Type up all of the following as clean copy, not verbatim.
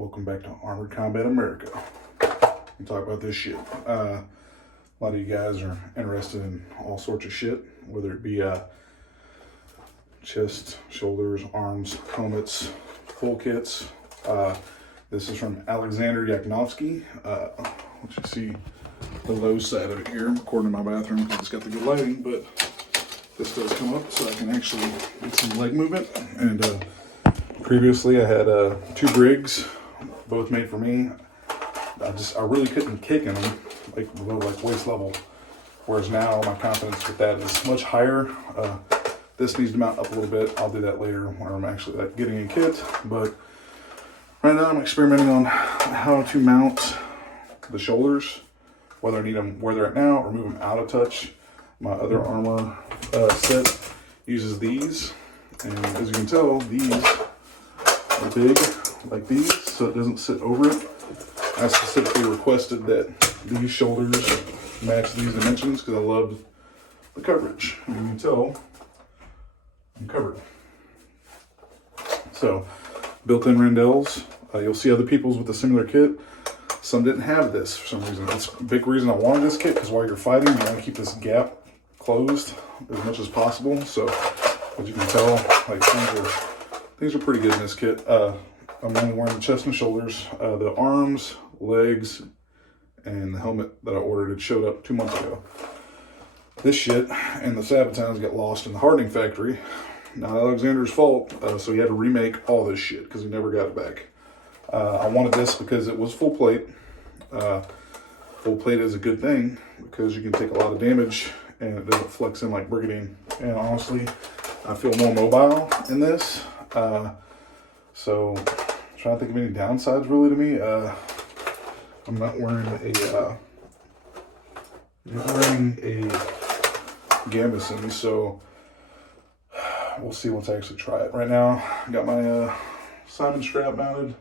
Welcome back to Armored Combat America. We talk about this shit. A lot of you guys are interested in all sorts of shit, whether it be chest, shoulders, arms, helmets, full kits. This is from Alexander Yakhnovskyi. Let you see the low side of it here. I'm recording in my bathroom because it's got the good lighting, but this does come up so I can actually get some leg movement. And previously I had 2 Brigs, both made for me. I really couldn't kick in them like below waist level, whereas now my confidence with that is much higher. This needs to mount up a little bit. I'll do that later when I'm actually getting a kit, but right now I'm experimenting on how to mount the shoulders, whether I need them where they're at now or move them out of touch. My other armor set uses these, and as you can tell, these are big like these, so it doesn't sit over it. I specifically requested that these shoulders match these dimensions because I love the coverage. And you can tell I'm covered. So, built-in randels. You'll see other people's with a similar kit. Some didn't have this for some reason. That's a big reason I wanted this kit, because while you're fighting, you want to keep this gap closed as much as possible. So, as you can tell, like things are pretty good in this kit. I'm only wearing the chest and shoulders. The arms, legs, and the helmet that I ordered, it showed up 2 months ago. This shit and the Sabatons got lost in the hardening factory. Not Alexander's fault, so he had to remake all this shit because he never got it back. I wanted this because it was full plate. Full plate is a good thing because you can take a lot of damage and it doesn't flex in like brigandine. And honestly, I feel more mobile in this. So, I'm trying to think of any downsides really to me. I'm not wearing a gambeson, so we'll see once I actually try it. Right now, I got my Simon strap mounted.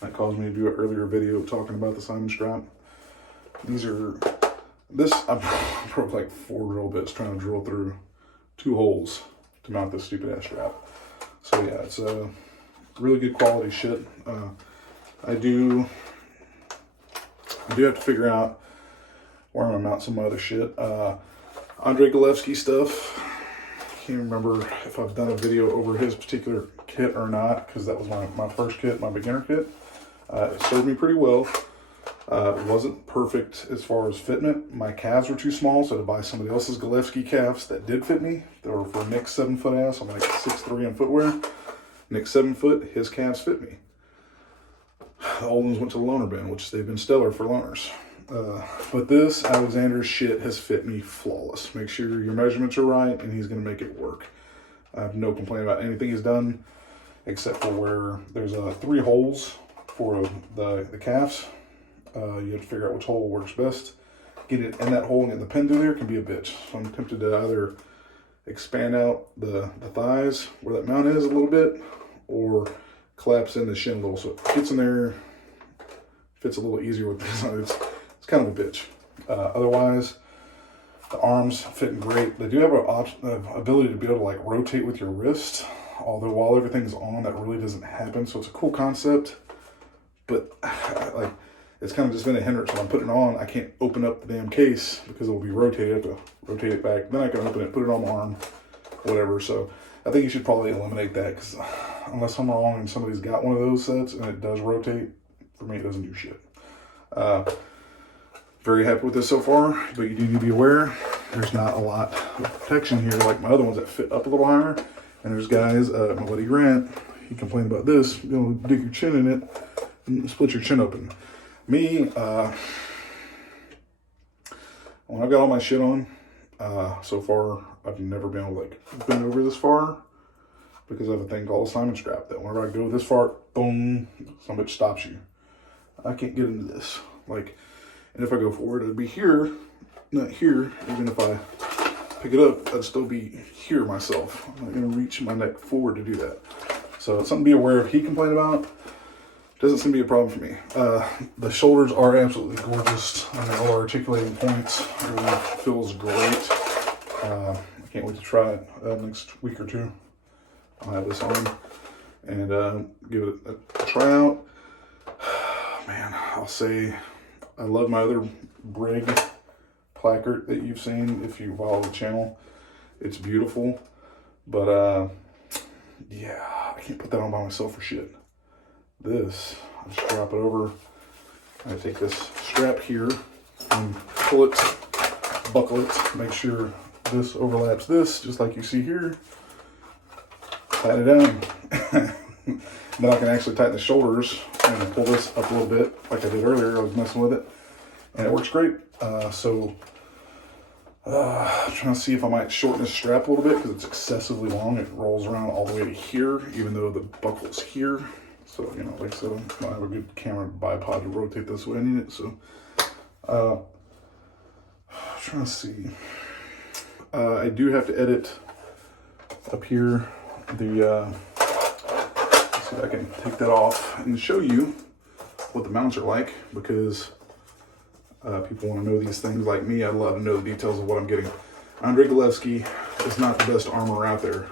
That caused me to do an earlier video talking about the Simon strap. I broke like 4 drill bits trying to drill through 2 holes to mount this stupid ass strap. So yeah, it's really good quality shit. I do have to figure out where I'm gonna mount some other shit. Andre Yakhnovskyi stuff. Can't remember if I've done a video over his particular kit or not, because that was my first kit, my beginner kit. It served me pretty well. It wasn't perfect as far as fitment. My calves were too small, so to buy somebody else's Yakhnovskyi calves that did fit me. They were for Nick's 7-foot ass. I'm like 6'3" in footwear. Nick's 7 foot, his calves fit me. The old ones went to the loaner bin, which they've been stellar for loaners. But this Alexander's shit has fit me flawless. Make sure your measurements are right, and he's going to make it work. I have no complaint about anything he's done, except for where there's 3 holes for the calves. You have to figure out which hole works best. Get it in that hole and get the pin through there can be a bitch. So I'm tempted to either expand out the thighs where that mount is a little bit, or collapse in the shin a little so it gets in there, fits a little easier with this. It's kind of a bitch. Otherwise, the arms fitting great. They do have an ability to be able to like rotate with your wrist, although while everything's on, that really doesn't happen. So it's a cool concept, but like it's kind of just been a hindrance. When I'm putting it on, I can't open up the damn case because it will be rotated. I have to rotate it back. Then I can open it, put it on my arm, whatever. So I think you should probably eliminate that, because unless I'm wrong and somebody's got one of those sets and it does rotate, for me it doesn't do shit. Very happy with this so far, but you do need to be aware there's not a lot of protection here like my other ones that fit up a little higher. And there's guys, my buddy Grant, he complained about this, you know, dig your chin in it and split your chin open. Me, when I've got all my shit on, so far I've never been able to like bend over this far, because I have a thing called a Simon strap that whenever I go this far, boom, some bitch stops you. I can't get into this. Like, and if I go forward, it'd be here, not here. Even if I pick it up, I'd still be here myself. I'm not gonna reach my neck forward to do that. So it's something to be aware of. He complained about. Doesn't seem to be a problem for me. The shoulders are absolutely gorgeous. I mean, all articulating points. It really feels great. I can't wait to try it next week or 2. I'll have this on and give it a try out. say I love my other Brig placard that you've seen if you follow the channel. It's beautiful, but yeah, I can't put that on by myself for shit. This, I just drop it over. I take this strap here and pull it, buckle it, make sure this overlaps this, just like you see here. Tighten it down. Then I can actually tighten the shoulders and pull this up a little bit, like I did earlier. I was messing with it, and it works great. I'm trying to see if I might shorten this strap a little bit because it's excessively long. It rolls around all the way to here, even though the buckle is here. So, you know, like I said, I have a good camera bipod to rotate this way I need it. So, I'm trying to see. I do have to edit up here the, let's see if I can take that off and show you what the mounts are like, because people want to know these things like me. I'd love to know the details of what I'm getting. Alexander Yakhnovskyi is not the best armor out there,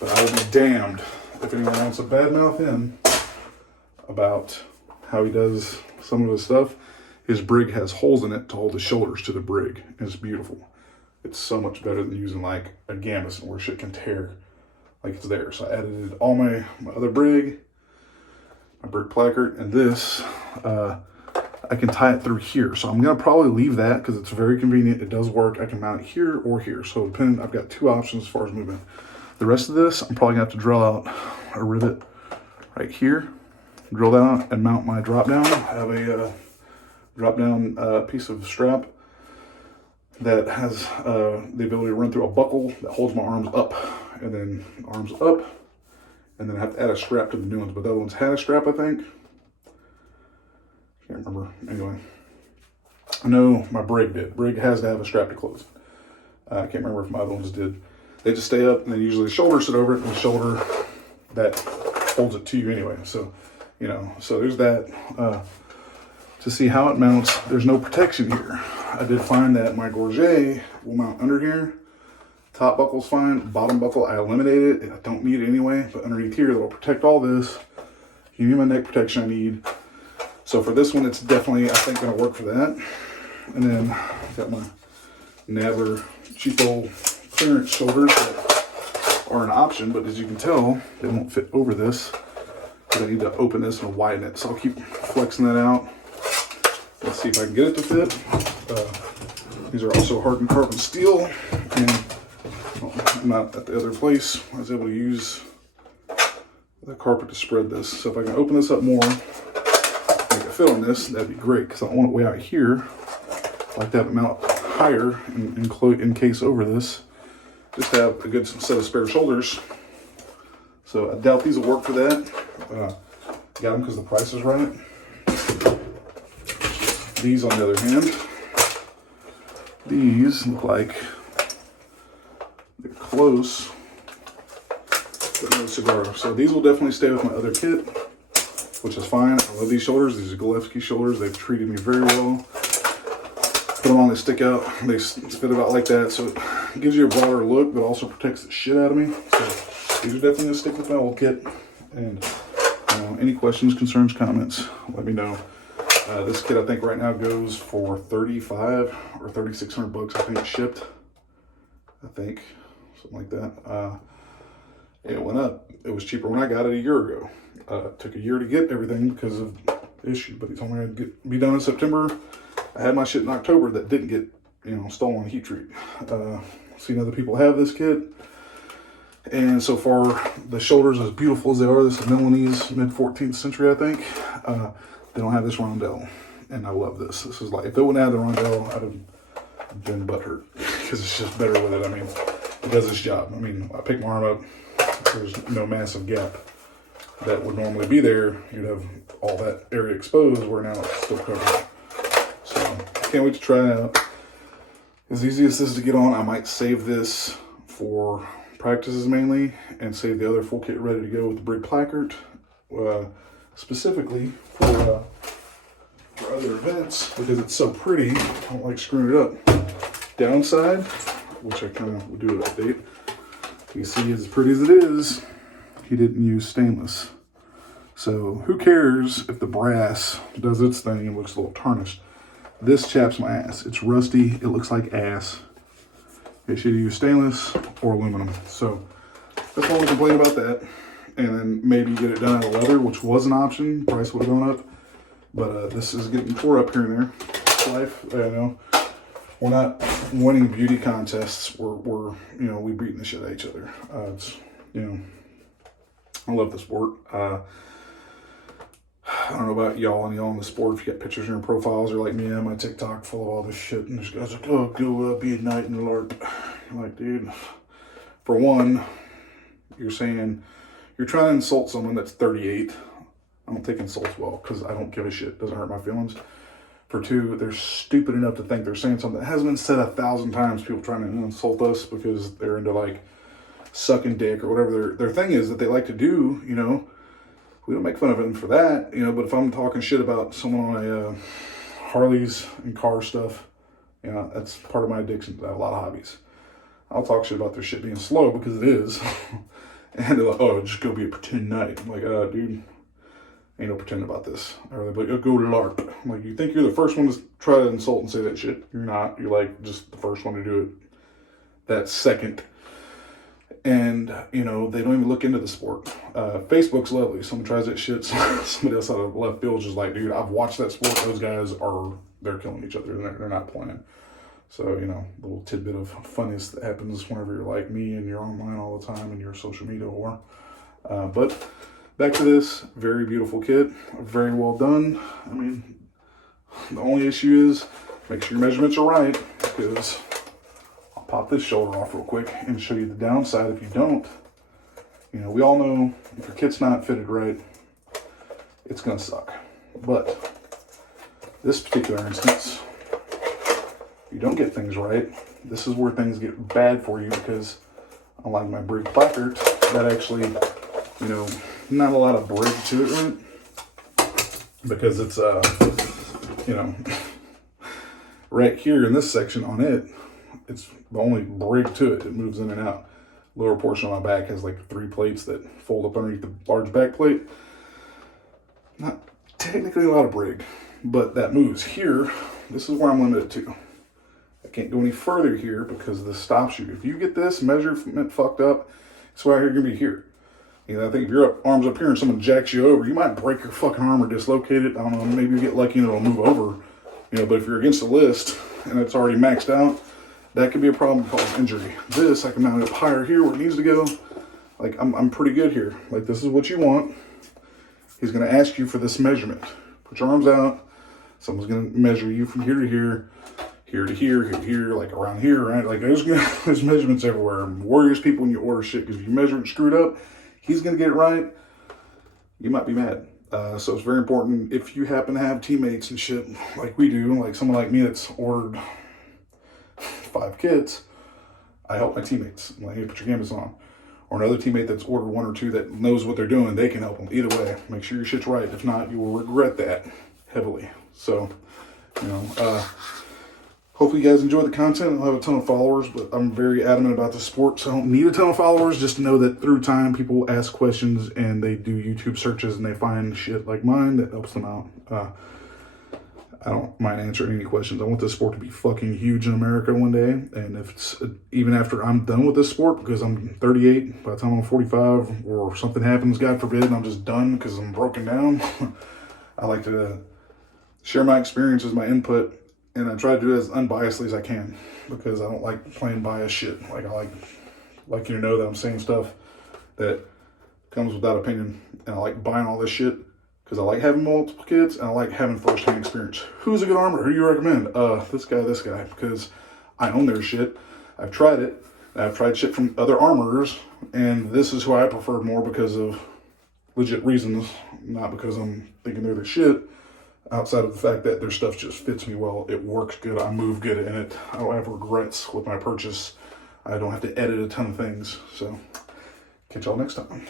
but I will be damned if anyone wants to badmouth him about how he does some of his stuff. His Brig has holes in it to hold the shoulders to the Brig, and it's beautiful. It's so much better than using like a gambeson where shit can tear like it's there. So I edited all my other Brig, my Brig placard, and this, I can tie it through here. So I'm gonna probably leave that because it's very convenient. It does work. I can mount it here or here. So depending, I've got two options as far as movement. The rest of this, I'm probably gonna have to drill out a rivet right here, drill that out and mount my drop down. I have a drop down piece of strap that has the ability to run through a buckle that holds my arms up, and then arms up, and then I have to add a strap to the new ones. But the other ones had a strap, I think. Can't remember. Anyway, I know my Brig did. Brig has to have a strap to close it. I can't remember if my other ones did. They just stay up, and then usually the shoulder sit over it, and the shoulder that holds it to you anyway. So, you know, so there's that. To see how it mounts, there's no protection here. I did find that my gorget will mount under here. Top buckle's fine. Bottom buckle, I eliminated it. I don't need it anyway, but underneath here, that'll protect all this. Give me my neck protection I need. So for this one, it's definitely, I think, gonna work for that. And then I've got my Nadler cheapo clearance shoulders that are an option, but as you can tell, they won't fit over this. I need to open this and widen it. So I'll keep flexing that out. Let's see if I can get it to fit. These are also hardened carbon steel, and I'm not at the other place. I was able to use the carpet to spread this. So if I can open this up more, make it fit on this, that'd be great, because I don't want it way out here. I like to have it mount higher and encase over this, just to have a good set of spare shoulders. So I doubt these will work for that. Got them because the price is right. These, on the other hand, these look like they're close, but no cigar. So these will definitely stay with my other kit, which is fine. I love these shoulders. These are Yakhnovskyi shoulders. They've treated me very well. Put them on, they stick out. They fit about like that, so it gives you a broader look, but also protects the shit out of me. So these are definitely gonna stick with my old kit. And any questions, concerns, comments, let me know. This kit, I think right now goes for $3,500 or $3,600, I think, shipped. I think, something like that. It went up. It was cheaper when I got it a year ago. It took a year to get everything because of the issue, but he told me I'd be done in September. I had my shit in October that didn't get, stolen heat treat. Seen other people have this kit. And so far, the shoulders, as beautiful as they are, this is Milanese, mid-14th century, I think. They don't have this rondelle, and I love this. This is like, if it wouldn't have the rondelle, I'd have been butthurt, because it's just better with it. I mean, it does its job. I mean, I pick my arm up, there's no massive gap that would normally be there. You'd have all that area exposed, where now it's still covered. So, I can't wait to try it out. As easy as this is to get on, I might save this for practices mainly, and save the other full kit ready to go with the Brig placard, specifically for other events, because it's so pretty. I don't like screwing it up. Downside, which I kind of would do an update. You see, as pretty as it is, he didn't use stainless. So who cares if the brass does its thing and looks a little tarnished? This chaps my ass. It's rusty. It looks like ass. It should use stainless or aluminum. So that's my only complaint about that. And then maybe get it done out of leather, which was an option. Price would have gone up. But this is getting tore up here and there. It's life. I know. We're not winning beauty contests. We're we beating the shit out of each other. It's, I love the sport. I don't know about y'all in the sport. If you got pictures in your profiles, or like me on my TikTok full of all this shit, and this guy's like, oh, go be a knight in the LARP. I'm like, dude, for one, you're saying you're trying to insult someone that's 38. I don't take insults well because I don't give a shit. It doesn't hurt my feelings. For two, they're stupid enough to think they're saying something that hasn't been said 1,000 times. People trying to insult us because they're into like sucking dick or whatever their thing is that they like to do. We don't make fun of them for that. But if I'm talking shit about someone on a Harleys and car stuff, that's part of my addiction. I have a lot of hobbies. I'll talk shit about their shit being slow because it is. And they're like, oh, just go be a pretend knight. I'm like, dude, ain't no pretending about this. Or they're like, oh, go LARP. I'm like, you think you're the first one to try to insult and say that shit? You're not. You're like just the first one to do it that second. And, they don't even look into the sport. Facebook's lovely. Someone tries that shit. Somebody else out of left field is just like, dude, I've watched that sport. Those guys they're killing each other. They're not playing. So, little tidbit of funniness that happens whenever you're like me and you're online all the time and you're a social media whore. But back to this, very beautiful kit, very well done. I mean, the only issue is make sure your measurements are right, because I'll pop this shoulder off real quick and show you the downside if you don't. We all know if your kit's not fitted right, it's going to suck. But this particular instance, you don't get things right, this is where things get bad for you, because unlike my Brig placard, that actually, not a lot of brig to it, right? Because it's, right here in this section on it, it's the only brig to it. It moves in and out. Lower portion of my back has like 3 plates that fold up underneath the large back plate. Not technically a lot of brig, but that moves here. This is where I'm limited to. I can't go any further here because this stops you. If you get this measurement fucked up, it's why you're gonna be here. I think if your arm's up here and someone jacks you over, you might break your fucking arm or dislocate it. I don't know, maybe you get lucky and it'll move over. But if you're against the list and it's already maxed out, that could be a problem, cause injury. This, I can mount it up higher here where it needs to go. Like, I'm pretty good here. Like, this is what you want. He's gonna ask you for this measurement. Put your arms out. Someone's gonna measure you from here to here, here to here, here to here, like around here, right? Like, there's measurements everywhere. Warriors people when you order shit, because if you measure it screwed up, he's going to get it right, you might be mad. So it's very important if you happen to have teammates and shit like we do, like someone like me that's ordered 5 kits, I help my teammates. I'm like, hey, put your canvas on. Or another teammate that's ordered 1 or 2 that knows what they're doing, they can help them. Either way, make sure your shit's right. If not, you will regret that heavily. So, hopefully you guys enjoy the content. I don't have a ton of followers, but I'm very adamant about the sport, so I don't need a ton of followers, just to know that through time people ask questions and they do YouTube searches and they find shit like mine that helps them out. I don't mind answering any questions. I want this sport to be fucking huge in America one day, and if it's even after I'm done with this sport, because I'm 38, by the time I'm 45 or something happens, God forbid, and I'm just done because I'm broken down, I like to share my experiences, my input, and I try to do it as unbiasedly as I can, because I don't like playing biased shit. Like, I like you to know that I'm saying stuff that comes without opinion, and I like buying all this shit because I like having multiple kids and I like having first-hand experience. Who's a good armor? Who do you recommend? This guy, because I own their shit. I've tried it. I've tried shit from other armorers, and this is who I prefer more because of legit reasons, not because I'm thinking they're the shit. Outside of the fact that their stuff just fits me well, it works good, I move good in it, I don't have regrets with my purchase, I don't have to edit a ton of things. So, catch y'all next time.